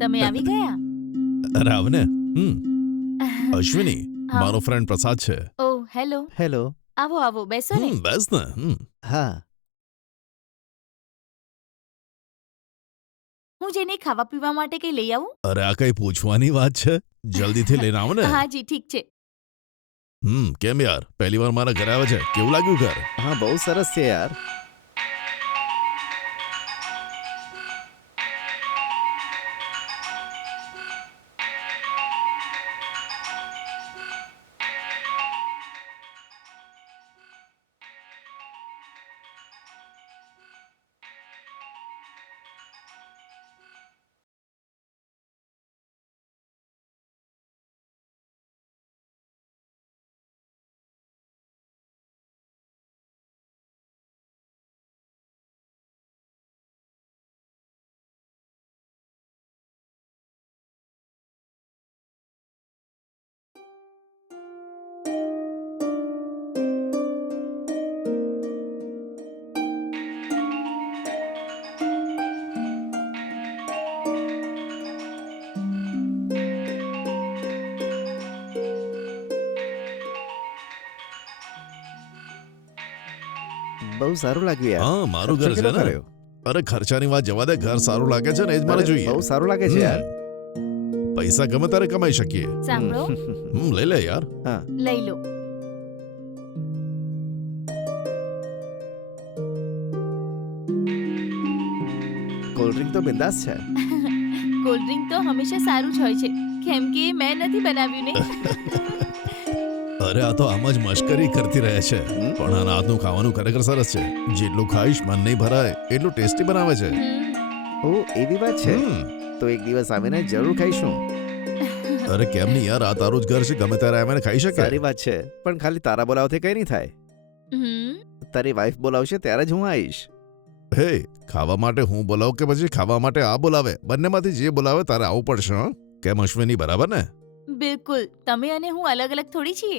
તમે આવી ગયા? રાવ ને અશ્વિની હા. મારો ફ્રેન્ડ પ્રસાદ છે. ઓહ હેલો. હેલો. આવો આવો બેસો ને. બેસ ને. હા. હું જેને ખાવા પીવા માટે કંઈ લઈ આવું? અરે આ કઈ પૂછવાની વાત છે, જલ્દીથી લઈને આવો ને. હા જી ઠીક છે. કેમ યાર પહેલી વાર મારા ઘરે આવે છે, કેવું લાગ્યું ઘર? હા બહુ સરસ છે યાર. બહુ સારું લાગ્યું યાર. હા મારું ઘર ખર્ચો છે કેટલો ને. કર્યો? અરે ખર્ચાની વાત જવા દે, ઘર સારું લાગે છે ને એ જ મારે અરે, જોઈએ. બહુ સારું લાગે છે યાર. પૈસા ગમે ત્યારે કમાઈ શકીએ. સાંભળો, લઈ લે યાર. હા. લઈ લો. કોલ્ડ ડ્રિંક તો બિંદાસ છે. કોલ્ડ ડ્રિંક તો હંમેશા સારું જ હોય છે, કેમ કે મેં નથી બનાવ્યું ને. અરે આ તો આમ જ મશ્કરી કરતી રહે છે, પણ આના હાથનું ખાવાનું ખરેખર સરસ છે. જેટલું ખાઈશ મન નહીં ભરાય એટલું ટેસ્ટી બનાવે છે. ઓ એવી વાત છે. હમ. તો એક દિવસ આવીને જરૂર ખાઈશું. અરે કેમ નહીં યાર, આ તારું જ ઘર છે, ગમે ત્યારે આવીને ખાઈ શકે. સારી વાત છે, પણ ખાલી તારા બોલાવથી કઈ નહીં થાય. હમ. તારી વાઈફ બોલાવશે ત્યારે જ હું આવીશ. હે, ખાવા માટે હું બોલાવું કે પછી ખાવા માટે આ બોલાવે, બંનેમાંથી જે બોલાવે તારે આવવું પડશે. હં? કેમ અશ્વિની, બરાબર ને? બિલકુલ, તમે અને હું અલગ અલગ થોડી છીએ.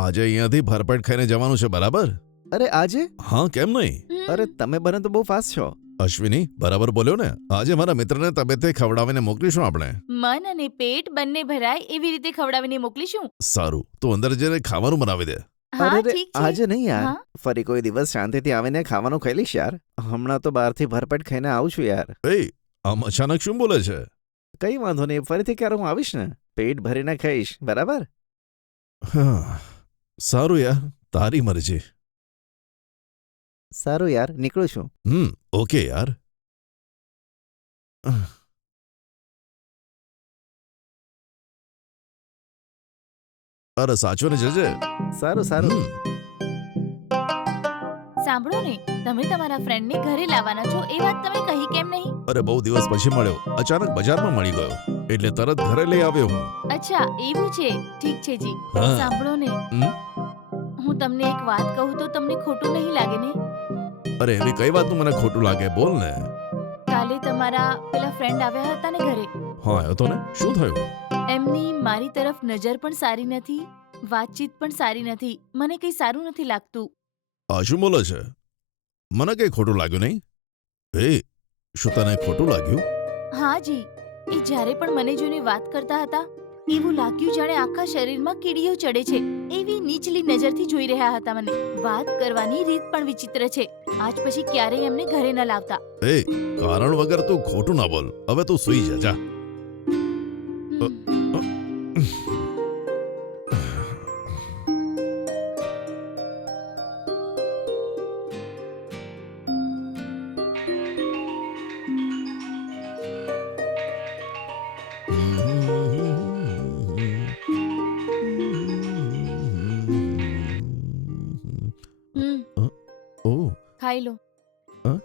આજે અહીંયાથી ભરપેટ ખાઈને જવાનું છે, બરાબર? અરે આજે? હા કેમ નહીં. અરે તમે બને તો બહુ ફાસ્ટ છો. અશ્વિની બરાબર બોલ્યો ને. આજે મારા મિત્રને તબિયતે ખવડાવીને મોકલીશું આપણે. મન અને પેટ બંને ભરાય એવી રીતે ખવડાવીને મોકલીશું. સારું, તું અંદર જઈને ખાવાનું બનાવી દે. હા અરે ઠીક છે. આજે નહીં યાર. હા. ફરી કોઈ દિવસ શાંતિથી આવીને ખાવાનું ખાઈ લઈશ યાર. હમણાં તો બહારથી ભરપેટ ખાઈને આવું છું યાર. એ આમ અચાનક શું બોલે છે? કઈ વાંધો નહીં, ફરીથી ક્યારે હું આવીશ ને. પેટ ભરીને ખાઈશ, બરાબર? હા, સારું યાર, તારી મરજી. સારું યાર, નીકળું છું. ઓકે યાર. અરે સાચો ને જજે. સારું સારું. સાંભળો ને, તમે તમારા ફ્રેન્ડને ઘરે લાવવાના છો એ વાત તમે કહી કેમ નહીં? અરે બહુ દિવસ પછી મળ્યો, અચાનક બજારમાં મળી ગયો, એટલે તરત ઘરે લઈ આવ્યો હું. અચ્છા એવું છે, ઠીક છે જી. હા. સાંભળો ને, હું તમને એક વાત કહું તો તમને ખોટું નહીં લાગે ને? અરે એવી કઈ વાતનું મને ખોટું લાગે, બોલ ને. કાલે તમારા પેલા ફ્રેન્ડ આવ્યા હતા ને ઘરે, હા આવ્યો તો ને, શું થયું? એમની મારી તરફ નજર પણ સારી નથી, વાતચીત પણ સારી નથી, મને કંઈ સારું નથી લાગતું. આ શું બોલે છે? મને કઈ ખોટું લાગ્યું નહીં. એ શું તને ખોટું લાગ્યું? હા જી, એ જ્યારે પણ મને જોઈને વાત કરતા હતા એવું લાગ્યું જાણે આખા શરીરમાં કીડીઓ ચડે છે, એવી નીચલી નજરથી જોઈ રહ્યા હતા મને. વાત કરવાની રીત પણ વિચિત્ર છે. આજ પછી ક્યારેય એમને ઘરે ન લાવતા. એ કારણ વગર તું ખોટું ના બોલ, હવે તું સૂઈ જા, જા. ઓહ. ખાઈ લો. હા?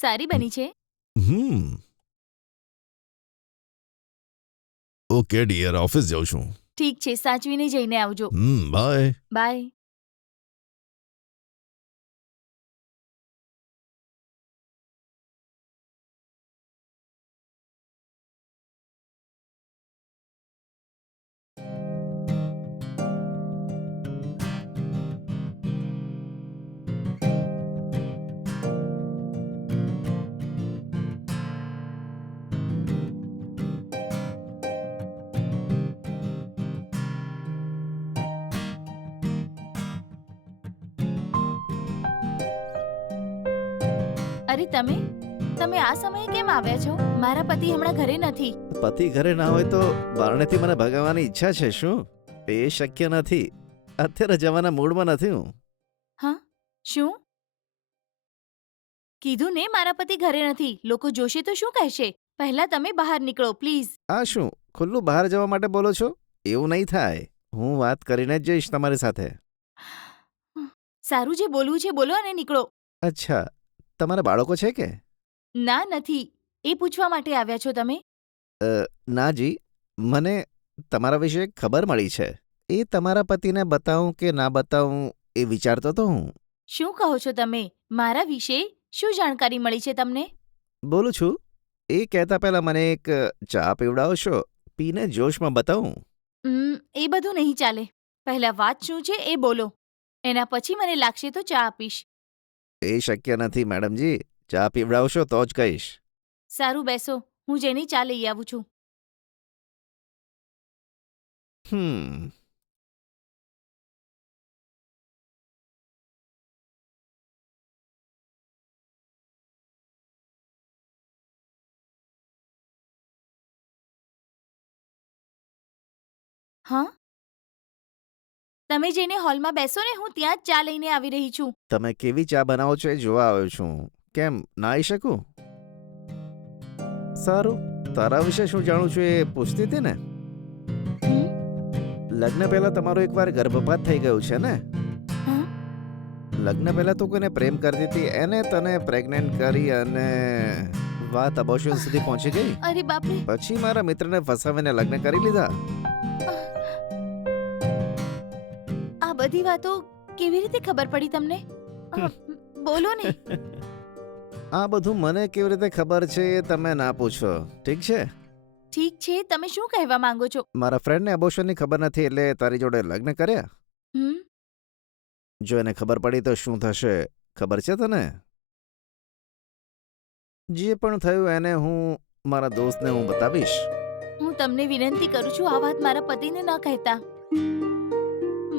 સારી બની છે. ઓકે ડિયર, ઓફિસ જાઉં છું. ઠીક છે, સાચવીને જઈને આવજો. બાય. બાય. અરે તમે આ સમયે કેમ આવ્યા છો? મારા પતિ હમણાં ઘરે નથી. પતિ ઘરે ના હોય તો બારણેથી મને ભગાવવાની ઈચ્છા છે શું? એ શક્ય નથી. અત્યારે જવાના મૂડમાં નથી હું. હા? શું? કીધું ને મારા પતિ ઘરે નથી. લોકો જોશે તો શું કહેશે? પહેલા તમે બહાર નીકળો પ્લીઝ. આ શું ખુલ્લું બહાર જવા માટે બોલો છો? એવું નહીં થાય. હું વાત કરીને જ જઈશ તમારી સાથે. સારું, જે બોલવું છે બોલો અને નીકળો. અચ્છા, તમારા બાળકો છે કે? ના, નથી. એ પૂછવા માટે આવ્યા છો તમે? ના જી, મને તમારા વિશે ખબર મળી છે. એ તમારા પતિને બતાવું કે ના બતાવું એ વિચારતો હતો હું. શું કહો છો તમે? મારા વિશે શું જાણકારી મળી છે તમને? બોલું છું. એ કહેતા પહેલા મને એક ચા પીવડાવશો? પીને જોશમાં બતાવું. એ બધું નહીં ચાલે. પહેલા વાત શું છે એ બોલો. એના પછી મને લાગશે તો ચા આપીશ. એ શક્ય નથી મેડમજી. ચા પીવડાવશો તો જ કહીશ. સારું, બેસો. હું જઈને ચા લઈ આવું છું. હમ હા? તમે જઈને હોલમાં બેસો ને, હું ત્યાં જ ચા લઈને આવી રહી છું. તમે કેવી ચા બનાવો છો એ જોવા આવ્યો છું. કેમ ના આવી શકું? સારું, તારા વિશે શું જાણું છું એ પૂછતી હતી ને. હમ? લગ્ન પહેલા તમારો એકવાર ગર્ભપાત થઈ ગયું છે ને? હા? લગ્ન પહેલા તું કોઈને પ્રેમ કરતી હતી, એને તને પ્રેગ્નેન્ટ કરી અને વાત અબોર્શન સુધી પહોંચી ગઈ. અરે બાપરે. પછી મારા મિત્રને ફસાવીને લગ્ન કરી લીધા. આ બધી વાતો કેવી રીતે ખબર પડી તમને? બોલો ને. આ બધું મને કેવી રીતે ખબર છે એ તમે ના પૂછો, ઠીક છે? ઠીક છે, તમે શું કહેવા માંગો છો? મારા ફ્રેન્ડને અબોર્શનની ખબર નથી એટલે તારી જોડે લગ્ન કર્યા. હમ? જો એને ખબર પડી તો શું થશે ખબર છે તને? જે પણ થયું એને મારા દોસ્તને હું બતાવીશ. હું તમને વિનંતી કરું છું, આ વાત મારા પતિને ન કહેતા.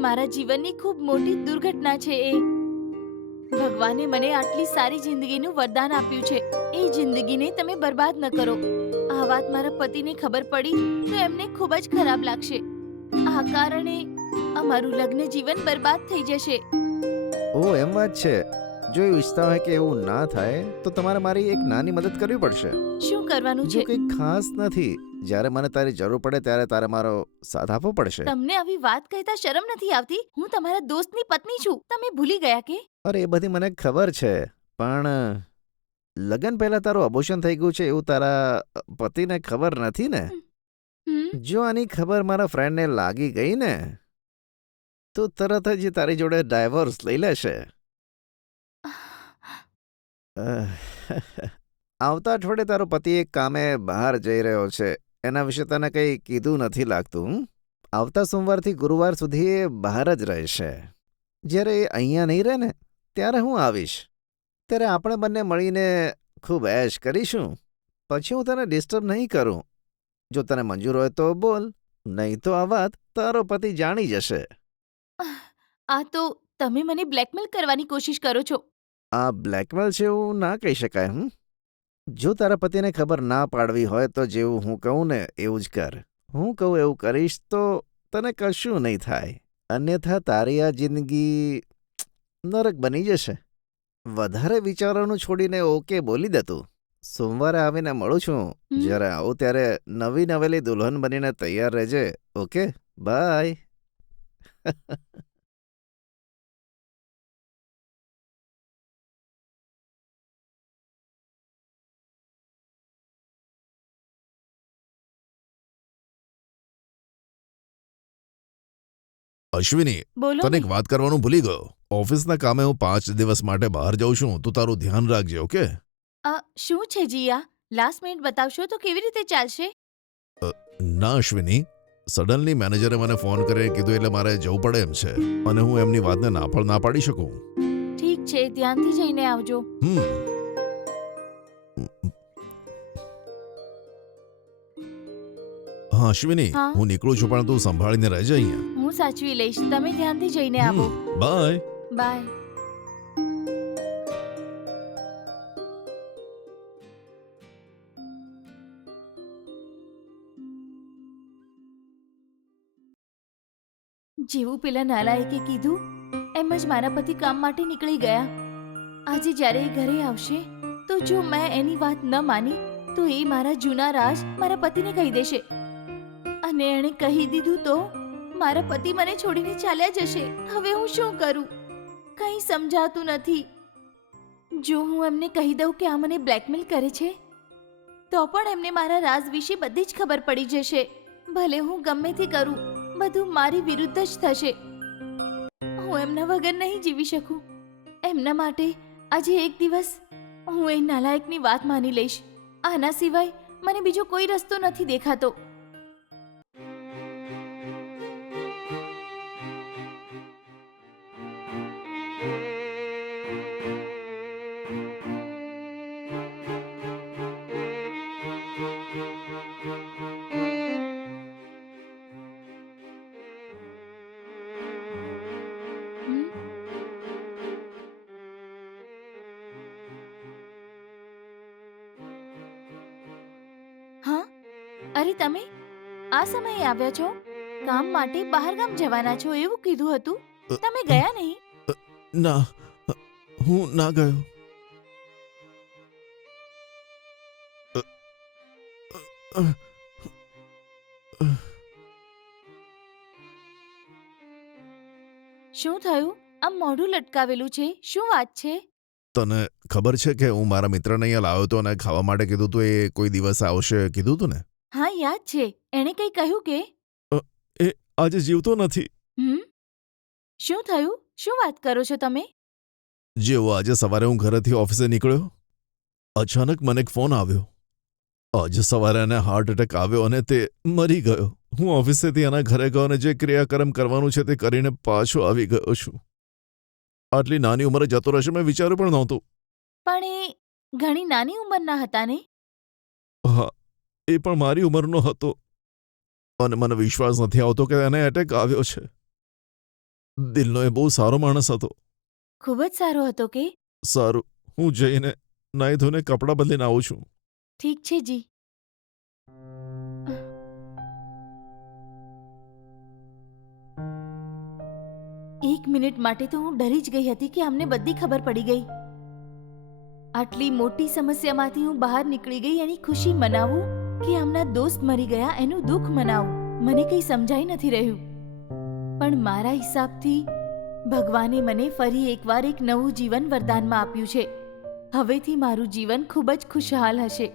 મારા જીવનની ખૂબ મોટી દુર્ઘટના છે એ. ભગવાને મને આટલી સારી જિંદગીનું વરદાન આપ્યું છે. એ જિંદગીને તમે બરબાદ ન કરો. આ વાત મારા પતિને ખબર પડી તો એમને ખૂબ જ ખરાબ લાગશે. આ કારણે અમારું લગ્ન જીવન બરબાદ થઈ જશે. ઓ એમ વાત છે. જો એ ઈચ્છતા હોય કે એવું ના થાય તો તમારે મારી એક નાની મદદ કરવી પડશે. શું કરવાનું જો છે? કંઈ ખાસ નથી. જ્યારે મને તારી જરૂર પડે ત્યારે તારે મારો સાથ આપવો પડશે. તમને આવી વાત કહેતા શરમ નથી આવતી? હું તમારા દોસ્તની પત્ની છું. તમે ભૂલી ગયા કે? અરે એ બધી મને ખબર છે, પણ લગ્ન પહેલા તારું અબોર્શન થઈ ગયું છે એવું તારા પતિને ખબર નથી ને? હમ? જો આની ખબર મારા ફ્રેન્ડને લાગી ગઈ ને તો તરત જ એ તારી જોડે ડાયવોર્સ લઈ લેશે. આવતા અઠવાડિયે તારો પતિ એક કામે બહાર જઈ રહ્યો છે. એના વિશે તને કંઈ કીધું નથી લાગતું. આવતા સોમવારથી ગુરુવાર સુધી એ બહાર જ રહેશે. જ્યારે એ અહીંયા નહીં રહે ને ત્યારે હું આવીશ. ત્યારે આપણે બંને મળીને ખૂબ એશ કરીશું. પછી હું તને ડિસ્ટર્બ નહીં કરું. જો તને મંજૂર હોય તો બોલ, નહીં તો આ વાત તારો પતિ જાણી જશે. આ તો તમે મને બ્લેકમેલ કરવાની કોશિશ કરો છો. આ બ્લેકમેલ છે એવું ના કહી શકાય. જો તારા પતિને ખબર ના પાડવી હોય તો જેવું હું કહું ને એવું જ કર. હું કહું એવું કરીશ તો તને કશું નહીં થાય. અન્યથા તારી આ જિંદગી નરક બની જશે. વધારે વિચારવાનું છોડીને ઓકે બોલી દે તું. સોમવારે આવીને મળું છું. હમ? જ્યારે આવું ત્યારે નવી નવેલી દુલ્હન બનીને તૈયાર રહેજે. Okay, by. અશ્વિની, બોલો તને ને. એક વાત કરવાનું ભૂલી ગયો. ઓફિસના કામે હું 5 દિવસ માટે બહાર જાઉં છું. તું તારું ધ્યાન રાખજે, ઓકે? શું છે જીયા? લાસ્ટ મિનિટ બતાવશો તો કેવી રીતે ચાલશે? ના અશ્વિની, સડનલી મેનેજરે મને ફોન કરીને કીધું એટલે મારે જવું પડે એમ છે. અને હું એમની વાતને ના પાડી શકું. ઠીક છે, ધ્યાનથી જઈને આવજો. હા અશ્વિની, હા? હું નીકળું છું પણ તું સંભાળીને રહેજે અહીંયા. હું સાચવી લઈશ, તમે ધ્યાનથી જઈને આવો. બાય. બાય. જેવું પેલા નાલાયકે કીધું એમ જ મારા પતિ કામ માટે નીકળી ગયા. આજે જ્યારે એ ઘરે આવશે તો જો મેં એની વાત ન માની તો એ મારા જૂના રાજ મારા પતિને કહી દેશે, અને એણે કહી દીધું તો મારા પતિ મને છોડીને ચાલ્યા જશે. હવે હું શું કરું? કંઈ સમજાતું નથી. જો હું એમને કહી દઉં કે આ મને બ્લેકમેલ કરે છે તો પણ એમને મારા રાજ વિશે બધી જ ખબર પડી જશે. ભલે હું ગમે તે કરું, બધું મારી વિરુદ્ધ જ થશે. હું એમના વગર નહીં જીવી શકું. એમના માટે આજે એક દિવસ હું એ નાલાયકની વાત માની લઈશ. આના સિવાય મને બીજો કોઈ રસ્તો નથી દેખાતો. હમ? હા, અરે તમે આ સમયે આવ્યા છો? કામ માટે બહારગામ જવાના છો એવું કીધું હતું. તમે ગયા નહીં? ના, હું ના ગયો. શું થયું? આમ મોઢું લટકાવેલું છે, શું વાત છે? તને ખબર છે કે હું મારા મિત્રને અહીંયા લાવ્યો હતો અને ખાવા માટે કીધું તું, એ કોઈ દિવસ આવશે કીધું તું ને? હા યાદ છે. એણે કંઈ કહ્યું કે? એ આજે જીવતો નથી. હમ? શું થયું? શું વાત કરો છો તમે? જેવો આજે સવારે હું ઘરેથી ઓફિસે નીકળ્યો, અચાનક મને એક ફોન આવ્યો. આજે સવારે એને હાર્ટ એટેક આવ્યો અને તે મરી ગયો. હું ઓફિસેથી એના ઘરે ગયો અને જે ક્રિયાકર્મ કરવાનું છે તે કરીને પાછો આવી ગયો છું. આટલી નાની ઉંમરે જતો રહેશે મેં વિચાર્યું પણ નહોતું. પણ એ ઘણી નાની ઉંમરના હતા ને? હા, એ પણ મારી ઉંમરનો હતો અને મને વિશ્વાસ નથી આવતો કે એને એટેક આવ્યો છે. દિલનો એ બહુ સારો માણસ હતો. ખૂબ જ સારો હતો કે? સારું, હું જઈને નાહી ધોઈને કપડાં બદલીને આવું છું. ઠીક છે જી. એક મિનિટ માટે તો હું ડરી જ ગઈ હતી કે અમને બધી ખબર પડી ગઈ. આટલી મોટી સમસ્યામાંથી હું બહાર નીકળી ગઈ એની ખુશી મનાવું કે આમના દોસ્ત મરી ગયા એનું દુઃખ મનાવું, મને કંઈ સમજાઈ નથી રહ્યું. પણ મારા હિસાબથી ભગવાને મને ફરી એકવાર એક નવું જીવન વરદાનમાં આપ્યું છે. હવેથી મારું જીવન ખૂબ જ ખુશહાલ હશે.